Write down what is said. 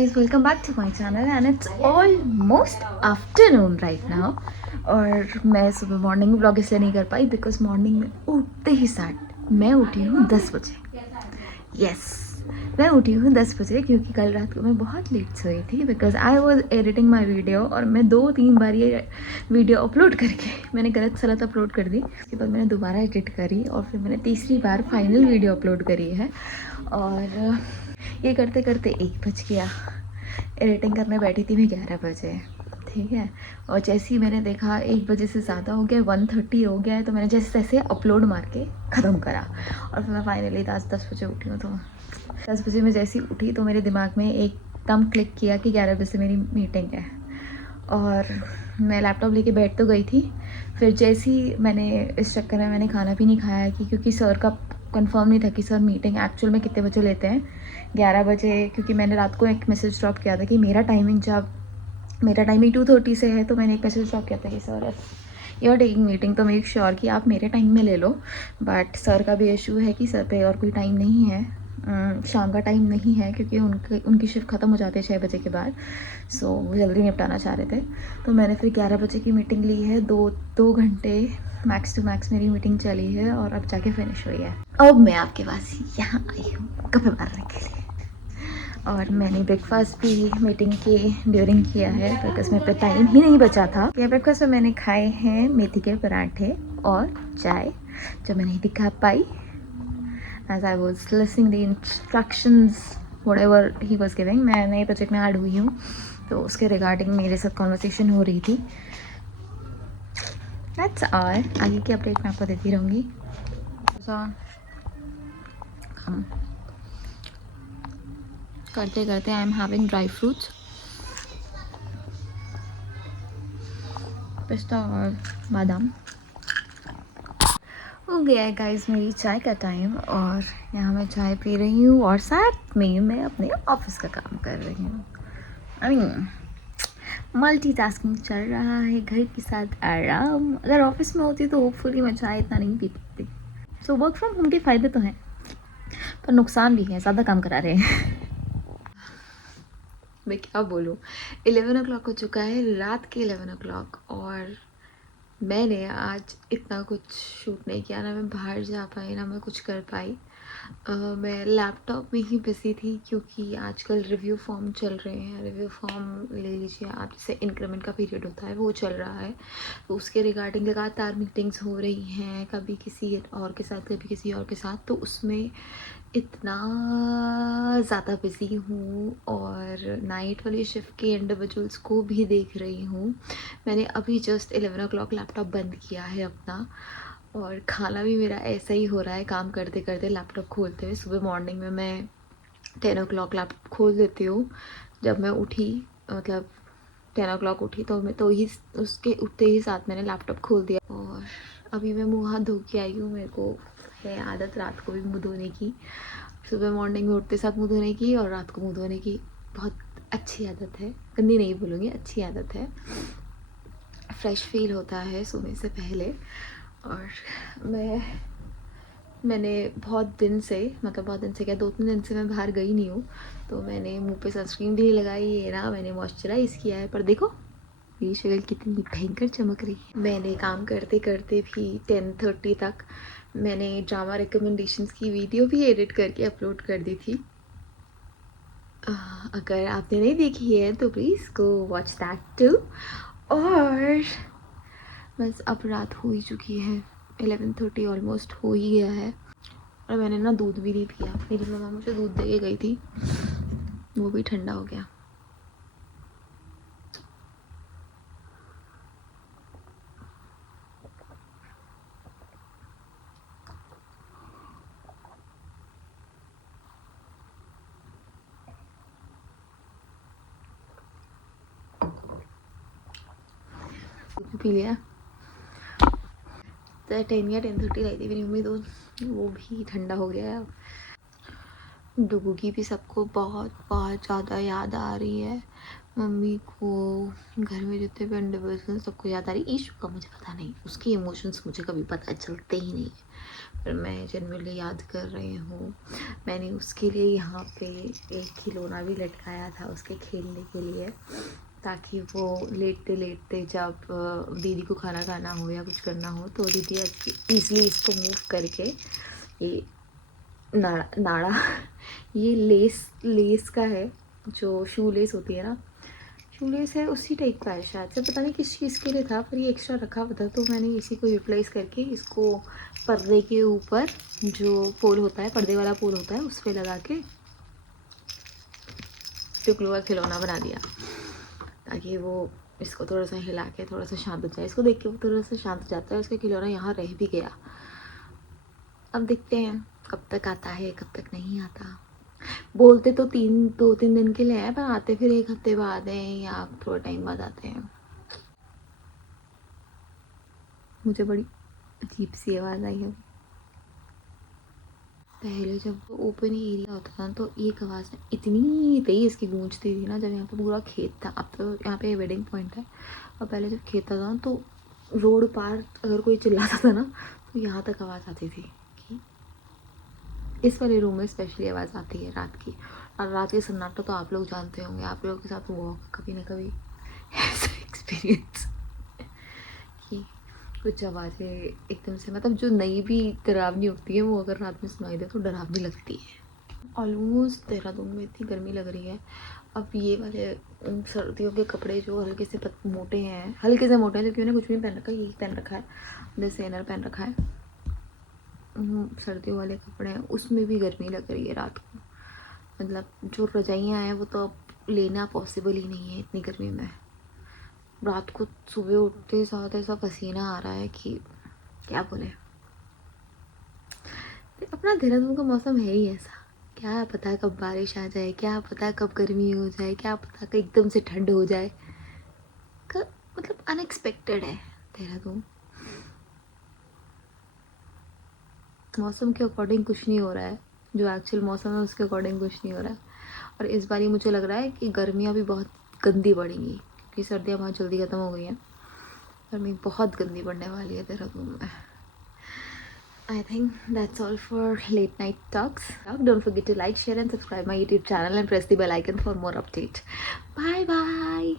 guys, welcome back to my channel and it's almost afternoon right now. और मैं सुबह morning vlog इसलिए नहीं कर पाई बिकॉज मॉर्निंग में उठते ही स्टार्ट मैं उठी हूँ 10 बजे। यस, मैं उठी हूँ 10 बजे क्योंकि कल रात को मैं बहुत लेट सोई थी because I was editing my video और मैं 2-3 बार ये वीडियो अपलोड करके मैंने गलत सलत अपलोड कर दी। उसके बाद मैंने दोबारा एडिट करी और फिर मैंने तीसरी बार फाइनल वीडियो अपलोड करी है और ये करते करते 1 बज गया। एडिटिंग करने बैठी थी मैं 11 बजे, ठीक है। और जैसे ही मैंने देखा 1 बजे से ज़्यादा हो गया, 1:30 हो गया है, तो मैंने जैसे तैसे अपलोड मार के ख़त्म करा और फिर मैं फाइनली 10 बजे उठी हूँ। तो 10 बजे मैं जैसे ही उठी तो मेरे दिमाग में एकदम क्लिक किया कि 11 बजे से मेरी मीटिंग है और मैं लैपटॉप लेके बैठ तो गई थी। फिर जैसे ही मैंने इस चक्कर में मैंने खाना भी नहीं खाया कि क्योंकि सर का कंफर्म नहीं था कि सर मीटिंग एक्चुअल में कितने बजे लेते हैं। 11 बजे, क्योंकि मैंने रात को एक मैसेज ड्रॉप किया था कि मेरा टाइमिंग 2:30 से है, तो मैंने एक मैसेज ड्रॉप किया था कि sir you are taking meeting तो मेक श्योर कि आप मेरे टाइम में ले लो। बट सर का भी इशू है कि सर पे और कोई टाइम नहीं है, शाम का टाइम नहीं है क्योंकि उनकी शिफ्ट ख़त्म हो जाती है 6 बजे के बाद। सो वो जल्दी निपटाना चाह रहे थे, तो मैंने फिर 11 बजे की मीटिंग ली है। 2 घंटे मैक्स टू मैक्स मेरी मीटिंग चली है और अब जाके फिनिश हुई है। अब मैं आपके पास यहाँ आई हूँ गप्पे मारने के लिए और मैंने ब्रेकफास्ट भी मीटिंग के ड्यूरिंग किया है बिकॉज मेरे पे टाइम ही नहीं बचा था। ब्रेकफास्ट में मैंने खाए हैं मेथी के पराठे और चाय, जो मैं नहीं दिखा पाई as I was listening the instructions whatever he was giving। मैं नए प्रोजेक्ट में ऐड हुई हूँ तो उसके रिगार्डिंग मेरे साथ कॉन्वर्सेशन हो रही थी। That's all। आगे की अपडेट मैं आपको देती रहूँगी। करते करते I am having dry fruits, पिस्ता और बादाम। हो गया है गाइस मेरी चाय का टाइम और यहाँ मैं चाय पी रही हूँ और साथ में मैं अपने ऑफिस का काम कर रही हूँ। आई मीन मल्टीटास्किंग चल रहा है, घर के साथ आराम। अगर ऑफिस में होती तो होपफुली मैं चाय इतना नहीं पी पाती। सो वर्क फ्रॉम होम के फ़ायदे तो हैं पर नुकसान भी है, ज़्यादा काम करा रहे हैं। मैं क्या बोलूँ, 11 o'clock हो चुका है, रात के 11 o'clock, और मैंने आज इतना कुछ शूट नहीं किया। ना मैं बाहर जा पाई ना मैं कुछ कर पाई। मैं लैपटॉप में ही बिज़ी थी क्योंकि आजकल रिव्यू फॉर्म चल रहे हैं। रिव्यू फॉर्म ले लीजिए आप, जैसे इंक्रीमेंट का पीरियड होता है वो चल रहा है, तो उसके रिगार्डिंग लगातार मीटिंग्स हो रही हैं, कभी किसी और के साथ कभी किसी और के साथ। तो उसमें इतना ज़्यादा बिज़ी हूँ और नाइट वाली शिफ्ट के इंडिविजुअल्स को भी देख रही हूँ। मैंने अभी जस्ट 11 o'clock लैपटॉप बंद किया है अपना और खाना भी मेरा ऐसा ही हो रहा है काम करते करते लैपटॉप खोलते हुए। सुबह मॉर्निंग में मैं 10 o'clock लैपटॉप खोल देती हूँ। जब मैं उठी, मतलब 10 o'clock उठी तो मैं तो ही उसके उठते ही साथ मैंने लैपटॉप खोल दिया और अभी मैं मुँह हाथ धो के आई हूँ। मेरे को है आदत रात को भी मुँह धोने की, सुबह मॉर्निंग में उठते साथ मुँह धोने की और रात को मुँह धोने की। बहुत अच्छी आदत है, गंदी नहीं बोलूँगी, अच्छी आदत है। फ्रेश फील होता है सोने से पहले। और मैंने बहुत दिन से क्या 2-3 दिन से मैं बाहर गई नहीं हूँ, तो मैंने मुंह पे सनस्क्रीन भी नहीं लगाई है ना मैंने मॉइस्चराइज़ किया है। पर देखो मेरी शक्ल कितनी भयंकर चमक रही है। मैंने काम करते करते भी 10:30 तक मैंने ड्रामा रिकमेंडेशंस की वीडियो भी एडिट करके अपलोड कर दी थी। अगर आपने नहीं देखी है तो please go watch that too. और बस अब रात हो ही चुकी है, 11:30 ऑलमोस्ट हो ही गया है और मैंने ना दूध भी नहीं पिया। मेरी मम्मा मुझे दूध दे के गई थी, वो भी ठंडा हो गया। पी लिया। तो 10 या 10:30 लाई थी मेरी मम्मी दूध, वो भी ठंडा हो गया। डुगू की भी सबको बहुत बहुत ज़्यादा याद आ रही है। मम्मी को, घर में जितने भी इंडिविजुअल सबको याद आ रही है। ईशू का मुझे पता नहीं, उसके इमोशंस मुझे कभी पता चलते ही नहीं है। पर मैं जनरली याद कर रही हूँ। मैंने उसके लिए यहाँ पे एक खिलौना भी लटकाया था उसके खेलने के लिए, ताकि वो लेटते लेटते जब दीदी को खाना खाना हो या कुछ करना हो तो दीदी ईज़िली इसको मूव करके ये नाड़ा नाड़ा ये लेस का है, जो शू लेस होती है ना, शू लेस है उसी टाइप का है शायद से, पता नहीं किस चीज़ के लिए था, पर ये एक्स्ट्रा रखा हुआ था तो मैंने इसी को यूटिलाइज़ करके इसको पर्दे के ऊपर जो पोल होता है, पर्दे वाला पोल होता है, उस पर लगा के टुकड़ों का खिलौना बना दिया, ताकि वो इसको थोड़ा सा हिला के थोड़ा सा शांत हो जाए। इसको देख के वो थोड़ा सा शांत हो जाता है। उसका खिलौना यहाँ रह भी गया। अब देखते हैं कब तक आता है, कब तक नहीं आता। बोलते तो 2-3 दिन के लिए है, पर आते फिर 1 हफ्ते बाद हैं या थोड़ा टाइम बाद आते हैं। मुझे बड़ी अजीब सी आवाज़ आई है। पहले जब ओपन एरिया होता था तो एक आवाज़ इतनी तेज़ की गूंजती थी ना, जब यहाँ पे पूरा खेत था। अब तो यहाँ पे वेडिंग पॉइंट है, और पहले जब खेत था तो रोड पार अगर कोई चिल्लाता था ना तो यहाँ तक आवाज़ आती थी कि इस वाले रूम में स्पेशली आवाज़ आती है रात की। और रात के सन्नाटा तो आप लोग जानते होंगे, आप लोगों के साथ हुआ होगा कभी ना कभी ऐसा एक्सपीरियंस कि कुछ आवाज़ें एकदम से, मतलब जो नई भी डरावनी होती है, वो अगर रात में सुनाई दे तो डरावनी लगती है। ऑलमोस्ट देहरादून में इतनी गर्मी लग रही है। अब ये वाले सर्दियों के कपड़े जो हल्के से मोटे हैं, जबकि मैंने कुछ भी पहन रखा है, यही पहन रखा है, जैसे इनर पहन रखा है। सर्दियों वाले कपड़े हैं, उसमें भी गर्मी लग रही है रात को। मतलब जो रजाइयाँ हैं वो तो अब लेना पॉसिबल ही नहीं है इतनी गर्मी में। रात को सुबह उठते साथ ऐसा पसीना आ रहा है कि क्या बोले। अपना देहरादून का मौसम है ही ऐसा, क्या पता कब बारिश आ जाए, क्या पता कब गर्मी हो जाए, क्या पता कब एकदम से ठंड हो जाए। मतलब अनएक्सपेक्टेड है देहरादून। मौसम के अकॉर्डिंग कुछ नहीं हो रहा है, जो एक्चुअल मौसम है उसके अकॉर्डिंग कुछ नहीं हो रहा है। और इस बार मुझे लग रहा है कि गर्मियाँ भी बहुत गंदी पड़ेंगी, क्योंकि सर्दियाँ बहुत जल्दी ख़त्म हो गई हैं। गर्मी बहुत गंदी पड़ने वाली है देहरादून में। I think that's all for late night talks. Don't forget to like, share and subscribe my YouTube channel and press the bell icon for more updates. Bye bye.